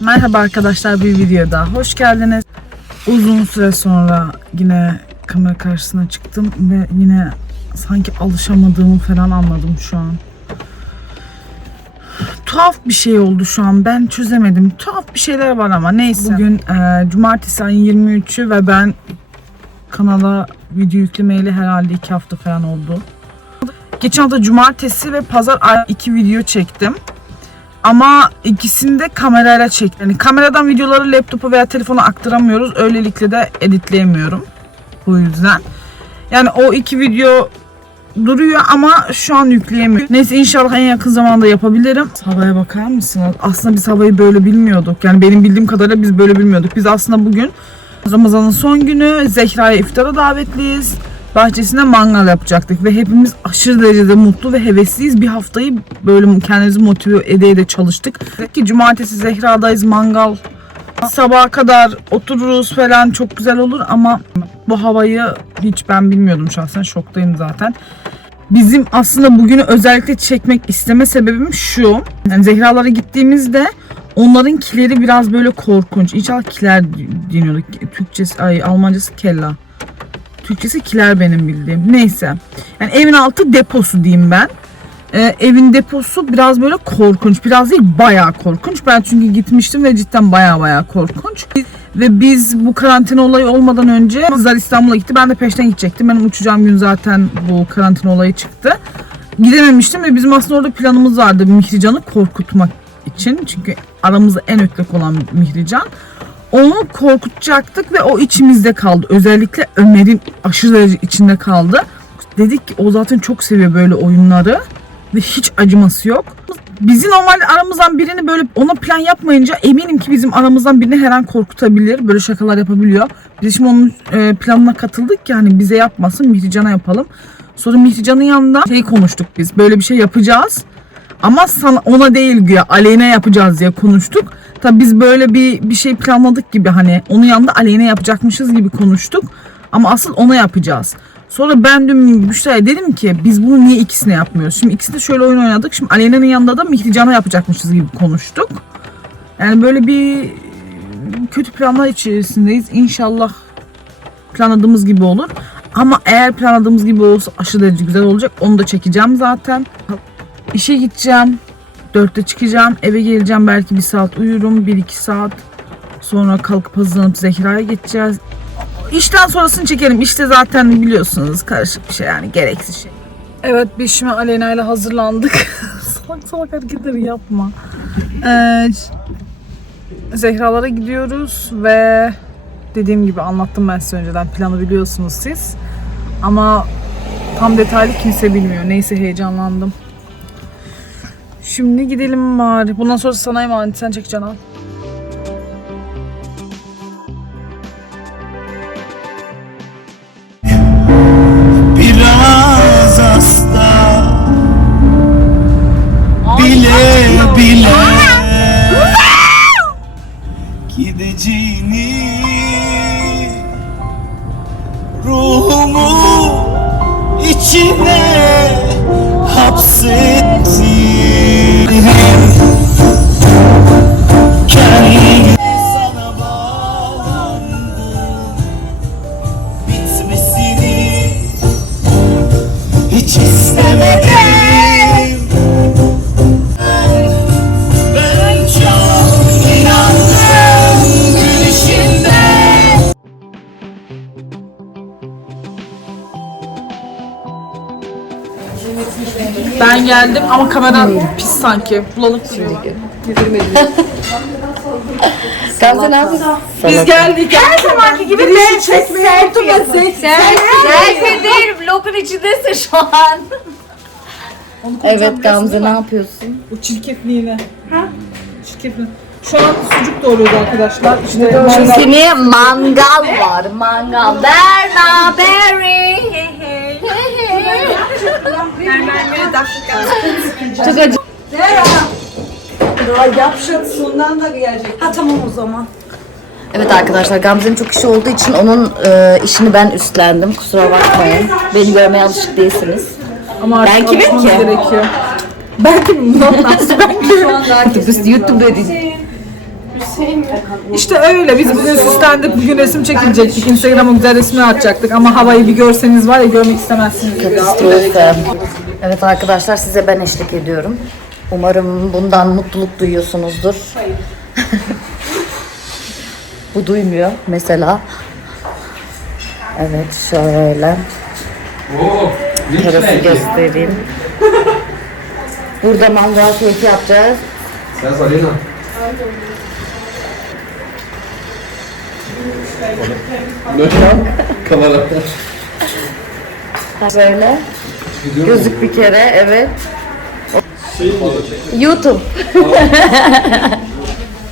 Merhaba arkadaşlar bir video daha hoş geldiniz. Uzun süre sonra yine kamera karşısına çıktım ve yine sanki alışamadığımı falan anladım şu an. Tuhaf bir şey oldu şu an ben çözemedim. Tuhaf bir şeyler var ama neyse. Bugün e, cumartesi ayın 23'ü ve ben kanala video yüklemeyeli herhalde 2 hafta falan oldu. Geçen hafta cumartesi ve pazar ay- iki video çektim. Ama ikisini de kamerayla çektim. Yani kameradan videoları laptopa veya telefona aktaramıyoruz. Öylelikle de editleyemiyorum. Bu yüzden. Yani o iki video duruyor ama şu an yükleyemiyorum. Neyse inşallah en yakın zamanda yapabilirim. Havaya bakar mısınız? Aslında biz havayı böyle bilmiyorduk. Yani benim bildiğim kadarıyla biz böyle bilmiyorduk. Biz aslında bugün Ramazan'ın son günü Zehra'ya iftara davetliyiz. Bahçesinde mangal yapacaktık ve hepimiz aşırı derecede mutlu ve hevesliyiz. Bir haftayı böyle kendimizi motive ede ede çalıştık. Dedik ki cumartesi Zehra'dayız mangal. Sabaha kadar otururuz falan çok güzel olur ama bu havayı hiç ben bilmiyordum şahsen şoktayım zaten. Bizim aslında bugünü özellikle çekmek isteme sebebim şu. Yani Zehra'lara gittiğimizde onların kileri biraz böyle korkunç. İnşallah kiler deniyordu. Türkçesi, ay Almancası kella. Türkçesi kiler benim bildiğim. Neyse. Yani evin altı deposu diyeyim ben. Ee, evin deposu biraz böyle korkunç. Biraz değil bayağı korkunç. Ben çünkü gitmiştim ve cidden bayağı bayağı korkunç. Ve biz bu karantina olayı olmadan önce kızlar İstanbul'a gitti. Ben de peşten gidecektim. Benim uçacağım gün zaten bu karantina olayı çıktı. Gidememiştim ve bizim aslında orada planımız vardı Mihrican'ı korkutmak için. Çünkü aramızda en ötlek olan Mihrican. Onu korkutacaktık ve o içimizde kaldı. Özellikle Ömer'in aşırı derece içinde kaldı. Dedik ki o zaten çok seviyor böyle oyunları ve hiç acıması yok. Bizi normalde aramızdan birini böyle ona plan yapmayınca eminim ki bizim aramızdan birini her an korkutabilir. Böyle şakalar yapabiliyor. Biz şimdi onun e, planına katıldık yani bize yapmasın Mihrican'a yapalım. Sonra Mihrican'ın yanında şey konuştuk biz. Böyle bir şey yapacağız. Ama sana ona değil güya aleyhine yapacağız diye konuştuk. Tabi biz böyle bir bir şey planladık gibi hani onun yanında aleyhine yapacakmışız gibi konuştuk. Ama asıl ona yapacağız. Sonra ben dün Büşra'ya dedim ki biz bunu niye ikisine yapmıyoruz? Şimdi ikisi de şöyle oyun oynadık. Şimdi Aleyna'nın yanında da Mihrican'a yapacakmışız gibi konuştuk. Yani böyle bir kötü planlar içerisindeyiz. İnşallah planladığımız gibi olur. Ama eğer planladığımız gibi olursa aşırı derece güzel olacak. Onu da çekeceğim zaten. İşe gideceğim. Dörtte çıkacağım. Eve geleceğim. Belki bir saat uyurum. Bir iki saat. Sonra kalkıp hazırlanıp Zehra'ya geçeceğiz. İşten sonrasını çekelim. İşte zaten biliyorsunuz karışık bir şey yani gereksiz şey. Evet biz şimdi Aleyna ile hazırlandık. salak salak hareketleri yapma. Ee, Zehra'lara gidiyoruz ve dediğim gibi anlattım ben size önceden planı biliyorsunuz siz. Ama tam detaylı kimse bilmiyor. Neyse heyecanlandım. Şimdi gidelim bari. Bundan sonra sana emanet. Sen çekeceksin al. Geldim ama kamera pis sanki. Bulanık duruyor. Gamze ne yapıyorsun? Biz geldik. Her zamanki gibi beni çekmeye oturmasın. Selfie değil, vlogun içindesin şu an. Evet Gamze ne yapıyorsun? O çirkefliğine. Ha? Çirkefliğine. Şu an sucuk doğruyordu arkadaşlar. İşte mangal. Seni mangal var, mangal. Berna, Berry. Çok acı. Ha tamam o zaman. Evet arkadaşlar Gamze'nin çok işi olduğu için onun e, işini ben üstlendim. Kusura bakmayın. Beni görmeye alışık değilsiniz. Ama artık Ben kimim ki? gerekiyor. Ben kimim lan? Ben kimim? Biz YouTube'da değil. İşte öyle. Biz bugün süslendik. Bugün resim çekilecektik. Instagram'a güzel resmini atacaktık. Ama havayı bir görseniz var ya görmek istemezsiniz. Katastrofe. Evet arkadaşlar size ben eşlik ediyorum. Umarım bundan mutluluk duyuyorsunuzdur. Bu duymuyor mesela. Evet şöyle. Tarafı göstereyim. Burada mangal keyfi yapacağız. Biraz Alena. Ne Kamera. Böyle. Gözük bir kere evet. YouTube.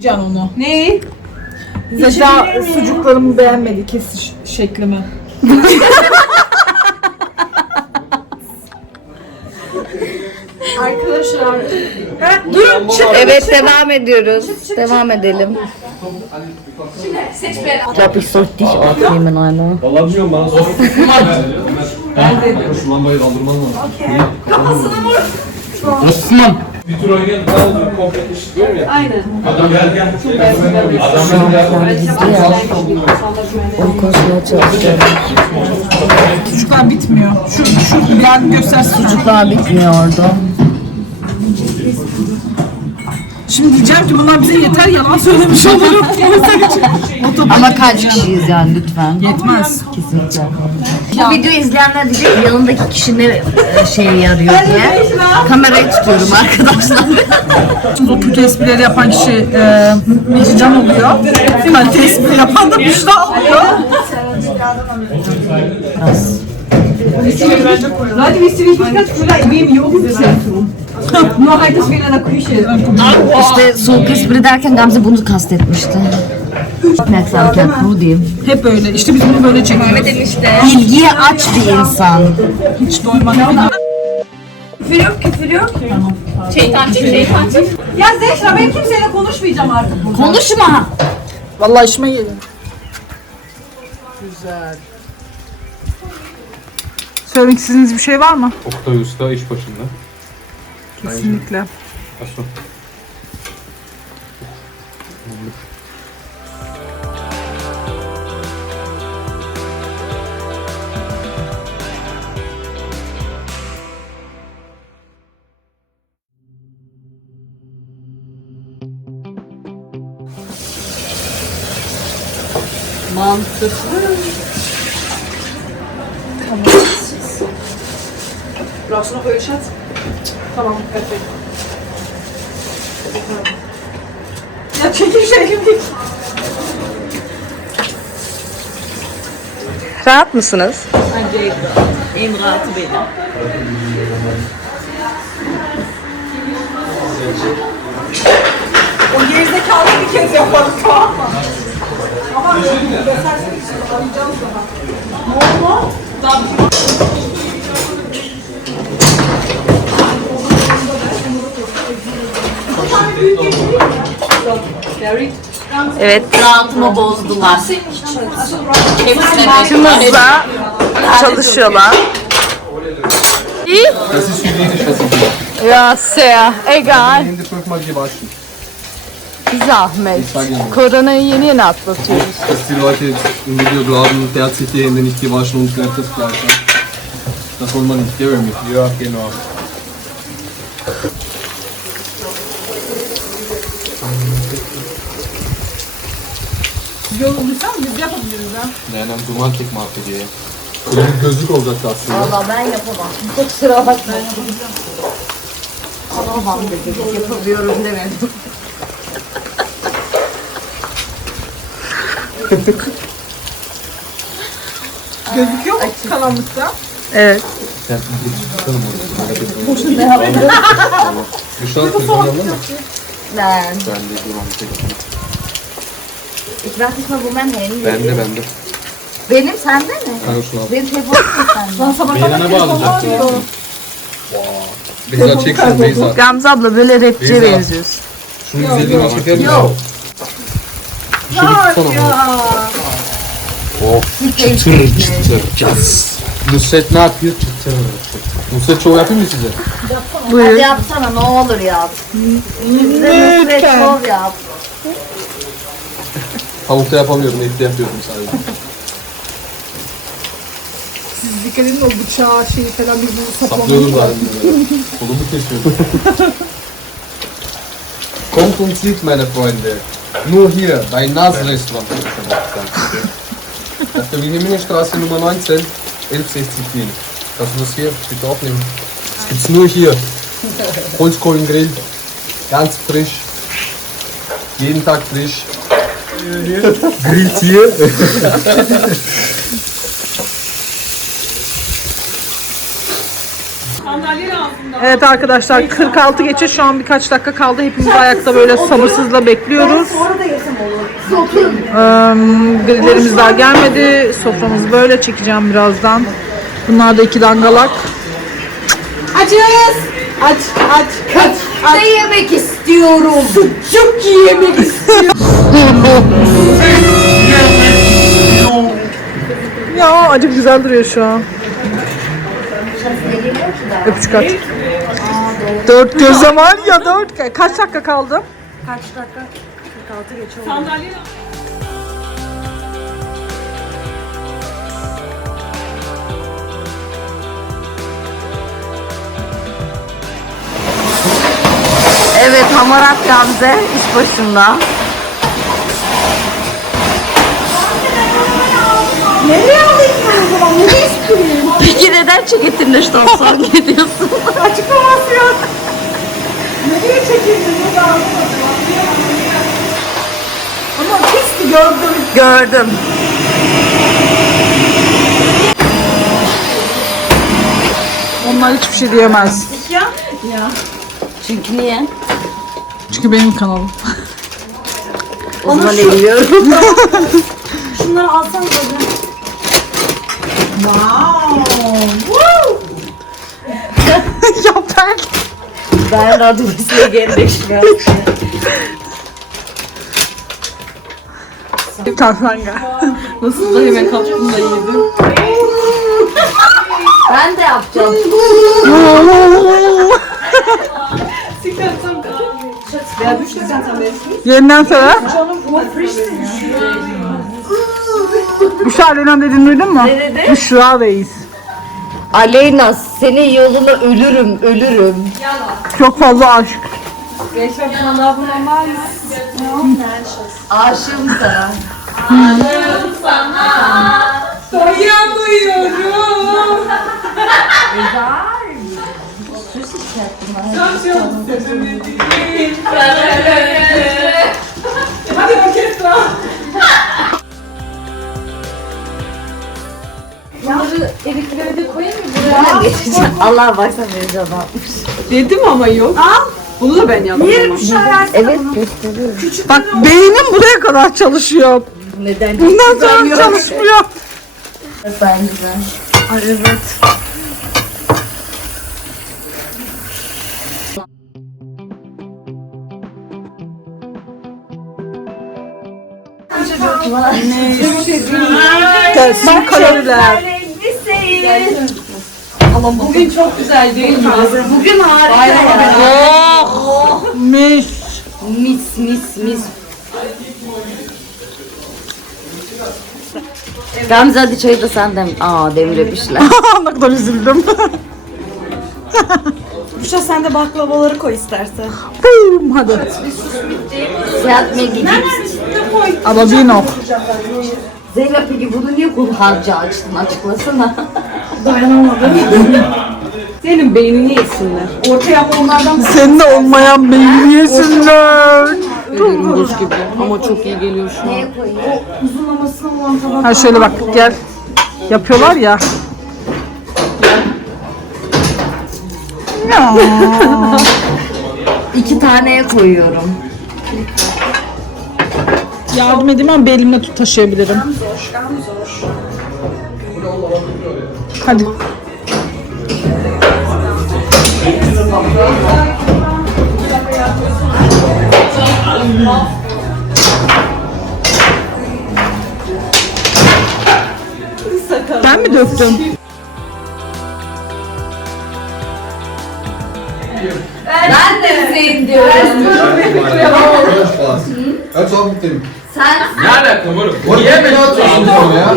Can onu. Ne? Zeda sucuklarımı beğenmedi kesiş şeklimi. Arkadaşlar. Durun çık. Evet devam ediyoruz. Devam edelim. Glaub ich sollte dich aufnehmen einer. Vallahi bilmiyorum bana sor. Şu lambayı kaldırman lazım. Osman. Bir tur oynayalım. Ne oldu? Komple işliyor ya. Aynen. Adam gel gel. Adam gel. Çalışıyorum. Sucuklar bitmiyor. Şu, şu biraz göster sucuk. Çocuklar bitmiyordu. Şimdi diyeceğim ki bunlar bize yeter yalan söylemiş olurum. Ama kaç kişiyiz yani lütfen. Yetmez. Kesinlikle. Bu videoyu izleyenler diyecek yanındaki kişi ne e, şeye yarıyor diye. Kamerayı tutuyorum arkadaşlar. O kötü esprileri yapan kişi e, Mihri Can oluyor. Kalite espri yapan da Büşra oluyor. İch mich ganz früher in meinem Jugendzentrum? Nur halt, dass wir in einer Küche İşte soğuk espri derken Gamze bunu kastetmişti. Aufmerksamkeit bu diyeyim. Hep öyle. İşte biz bunu böyle çekiyoruz. İlgiye aç bir insan. Hiç doymadık. Küfür yok, küfür yok. Ya Zehra ben kimseyle konuşmayacağım artık burada. Konuşma. Vallahi işime geliyor. Güzel. Söylemek istediğiniz bir şey var mı? Oktay Usta iş başında. Kesinlikle. Aso. Brauchst du noch Öl, Tamam, perfekt. Ya çekil. Rahat mısınız? En rahatı benim. O gerizekalı bir kez yapalım tamam mı? Evet rahatımı bozdular. Hızla çalışıyorlar. Das ist egal. Hände fünfmal gewaschen. Zahmet. Koronayı yeni yeni atlatıyoruz. Dass die Leute im Video glauben, der hat sich die Hände nicht gewaschen und greift das Fleisch an. Das soll man nicht, gell? Ja, genau. Yorulduysan biz yapabiliriz ha. Nein, duman tekme attı diye. Bir gözlük olacaktı aslında. Valla ben yapamam. Kusura bakmayın. Tamam dedik. Yapamıyorum demedim. Gözüküyor mu karanlıkta? Evet. Ja, bir tutalım orada. Şu an telefonun yanında mı? Ben. Ben de duman. Ich wo mein Handy Ben de ben de. Benim sende mi? Şunu al. Benim telefonum sende? Beynine bağlayacaktım. Beyza çek şunu Beyza. Gamze abla böyle rapçiye Beyza. benziyorsun. Şunu güzelliğine çeker misin? Yok. Şunu tutsana. Oh, çıtır çıtır. Cas. Nusret ne yapıyor? Çıtır çıtır. Nusret şov yapayım mı size? Hadi yapsana ne olur yap. Nusret şov yap. Tavukta yapamıyorum, ette yapıyorum sadece. Siz dikkat edin o bıçağı şeyi falan birbirine Saplıyoruz halinde böyle. Kolumu kesiyorum. Kommt und sieht, meine Freunde. Nur hier, bei Nas-Restaurant. Auf der Wilhelminastraße Nummer 19, 1160 Wien. Kannst du das hier bitte aufnehmen? Das gibt's nur hier. Holzkohlengrill, ganz frisch. Jeden Tag frisch. Grillt hier. Evet arkadaşlar 46 geçe şu an birkaç dakika kaldı. Hepimiz ayakta böyle sabırsızla bekliyoruz. Ee, Grillerimiz daha gelmedi. Soframız böyle çekeceğim birazdan. Bunlar da iki dangalak. Açız. Aç, aç, aç, Ne yemek istiyorum? Çok iyi yemek istiyorum. Ya acı güzel duruyor şu an. Öpücük at. Dört göze var ya dört. Kaç dakika kaldı? Evet Hamarat Gamze iş başında. Nereye alayım ben o zaman? Nereye? Peki neden ceketini de ştofsan gidiyorsun? Açıklaması yok. Nereye çekildin? Ne da Ama pisti gördüm. Gördüm. Onlar hiçbir şey diyemez. Çünkü niye? Çünkü benim kanalım. O zaman eğiliyorum. Şunları alsana da. ya ben. ben radyosuyla geldik şu an. Tafranga. Nasıl da yemek kaptın da yedim. Ben de yapacağım. Yeniden söyle. Büşra Aleyna dediğini duydun mu? Ne dedi? Büşra Reis. Aleyna senin yoluna ölürüm, ölürüm. Çok fazla aşk. Gençler daha bundan var mı? Aşığım sana. Doyamıyorum. Hadi orkestra. Bunları eriklere de koyayım mı buraya? Ben geçeceğim. Allah baksa vereceğim atmış. Dedim ama yok. Al. Bunu da ben yaptım ama. Evet gösteriyorum. Bak beynim buraya kadar çalışıyor. Neden? Bundan sonra çalışmıyor. Ben güzel. Ay evet. Gelsin kaloriler. Ama bugün çok güzel değil mi? Bugün harika ya. Oh, mis. Mis mis mis. Gamze hadi çayı da sen dem. Aa demlemişler. ne kadar üzüldüm. Büşra sen de baklavaları koy istersen. Boom, Hadi. Seyahat Megi git. Ama bir nok. Zeynep peki bunu niye kullanıcı açtın açıklasana. Senin beynini yesinler. Orta yapma onlardan Senin de olmayan beynini yesinler. buz gibi. Ama çok iyi geliyor şu an. Uzunlamasına olan tabak. Ha şöyle bak gel. Yapıyorlar ya. Ya. İki taneye koyuyorum. Yardım edeyim ama belimle tut taşıyabilirim. Hadi. Ben mi döktüm? Ben de Hüseyin diyorum. Hört mutluyum. Sen Ne alaka moruk? Oğlum Niye ilk beni atıyorsunuz oğlum ya.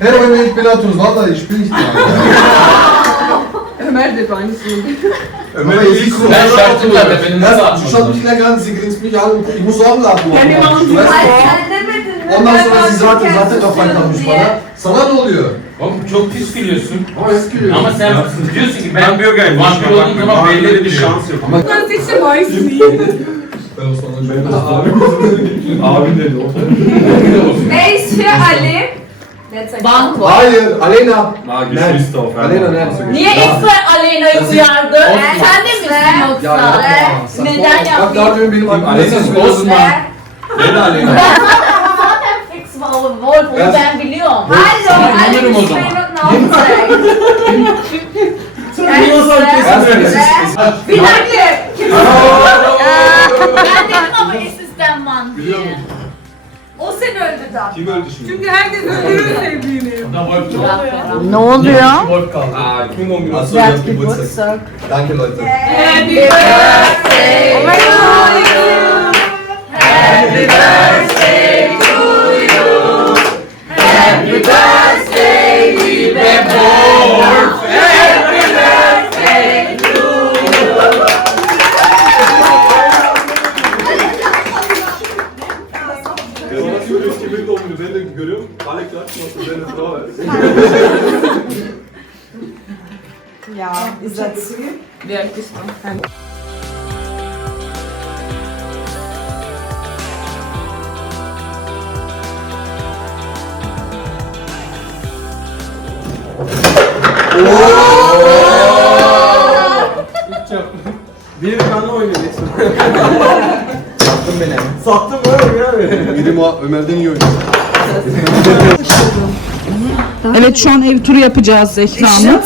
Her oyuna ilk beni atıyorsunuz. Valla hiçbir ihtiyacı yok. Ömer de aynısını. Ömer ezik oldu. Ben şartım zaten beni nasıl mich gleich an, sie grinst mich an. Ich muss auch lachen. Weißt Hayır du? sen demedin mi? Ondan Ben sonra siz zaten zaten kafayı takmış bana. Sana ne oluyor? Oğlum çok pis gülüyorsun. Ama eski gülüyor. Ama sen diyorsun ki ben vampir olduğum zaman belli bir şans yok. Ama Ben seçtim aynısını. ben o sonra benim Abim dedi o. Neyse für Ali. Banko. Hayır, Aleyna. Einmal. Aleyna ne yapsın? Niye ilk Aleyna'yı uyardı? Sen de misin Ya yoksa? yapma. Saçma Neden. Bak yapmayayım? daha demin benim aklımda Aleyna Osman. veriyorsun. Ne de Aleyna? Ben fix Wolf, onu Ben- ben biliyorum. Sana inanırım o zaman. Bir dakika. Ben dedim ama sistem man diye. O seni öldürdü. Kim öldü şimdi? Çünkü herkes öldürür sevdiğini. Ne oluyor? Ah, kim doğum günü? İch hab Geburtstag. Danke, Leute. Happy birthday. Oh my God. Happy birthday birthday, liebe Wolf. Happy birthday to. Bana söylüyor kimin doğum? Ben de görüyorum. Alek açmasın, ben de sıra var. Ja, is dat... Bir Sattım ya beni. Biri ma Ömer'den iyi oynuyor. Evet şu an ev turu yapacağız Zehra'nın.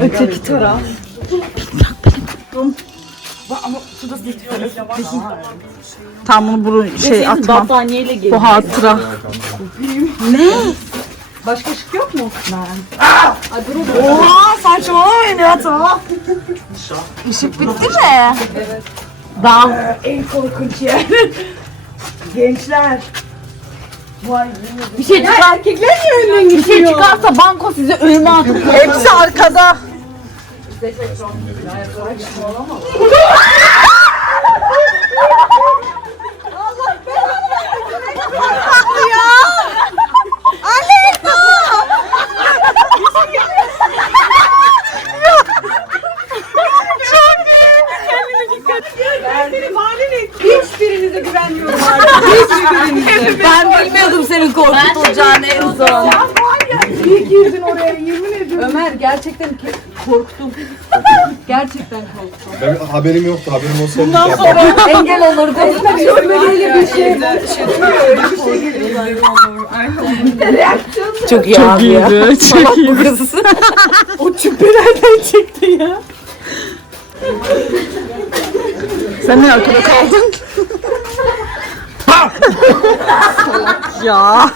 Öteki taraf. Tam bunu bunu şey atmam. Bu hatıra. Başka şık yok mu? Oha saçmalamayın ya tamam. Işık bitti mi? Daha en korkunç yer. Gençler. Bir şey çıkar. Erkekler niye önden Bir şey çıkarsa banko sizi önüne atır. Hepsi arkada. Hiçbirinize güvenmiyorum. Hiçbirinize. Ben bilmiyordum senin korkutulacağını en son. İyi girdin oraya yemin. Ömer gerçekten ke- korktum. gerçekten korktum. Benim haberim yoktu. Haberim olsaydı. Engel olurdu. Böyle bir şey. Çok iyi abi ya. Çok iyi. Bu kız. O tüpü nereden çekti ya? Sen ne arkada kaldın? ya.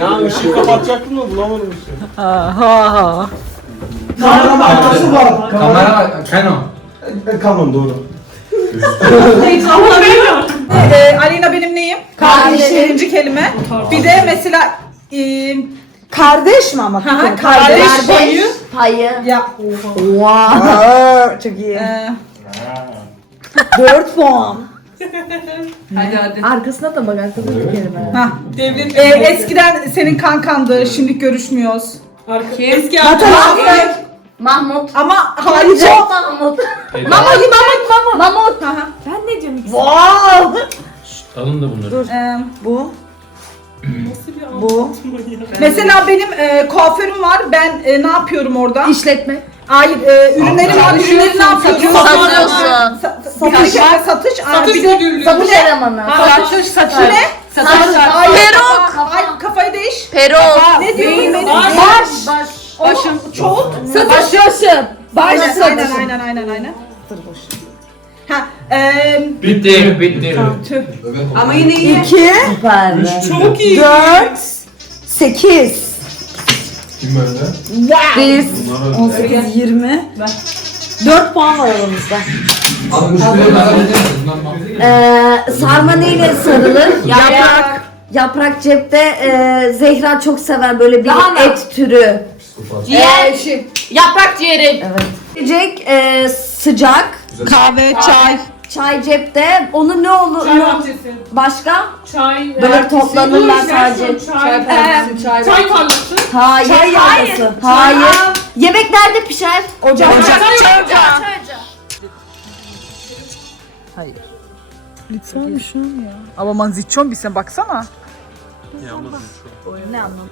Ya ışığı kapatacaktım da bulamadım işte. Aha. Kamera Canon. Tamam doğru. Ee, Alina benim neyim? Kardeşim. Birinci kelime. Bir de mesela e, Kardeş mi ama? hı hı, kardeş payı. Payı. Ya Aa, çok iyi. e, 4 puan. Hadi hadi. Arkasına da bak arkasına bir kelime. Ha. E, eskiden senin kankandı, şimdi görüşmüyoruz. Eski arkadaşlar. Mahmut. Ama hayır. Çok Mahmut. Eda. Mahmut, Mahmut, Mahmut. Hı hı. Wow. Alın da bunları. E, Bu. Bu. mesela benim e, kuaförüm var. Ben e, ne yapıyorum orada? İşletme. Hayır, e, ürünlerim var. Ürünleri ne yapıyorum? Satıyorsun. Sa- Satış, satış. Satış, de Satış elemanı. satış, satış ne? Satış. Peruk. Hayır, kafayı değiş. Peruk. Ne diyorum benim? Baş. Başım. Çoğut. Satış. Başım. Baş Aynen, aynen, satış. aynen, aynen, aynen. Attır boş. Ha, eee Bitti, bitti. Ama yine iyi. 2 Süperdi. çok iyi. 4 8 Kim önde? Biz 18 20 4 puan var aramızda. 61'e beraber ederiz. Ee, sarma neyle sarılır? Yaprak. Yaprak cepte e, Zehra çok sever böyle bir Lahana. et türü. Ciğer. şey, yaprak ciğeri. Evet. Yiyecek e, sıcak. Kahve, çay. Çay cepte. Onu ne olur? Çay ne- bahçesi. Başka? Çay. Böyle toplanırlar sadece. Çay. Çay, çay, Çay tarlası. Hayır. Çay Hayır. Hayır. Yemek nerede pişer? Ocak. Çay ocağı. Hayır. Lütfen an ya. Ama man sieht schon bir sen baksana. Ne anlamı?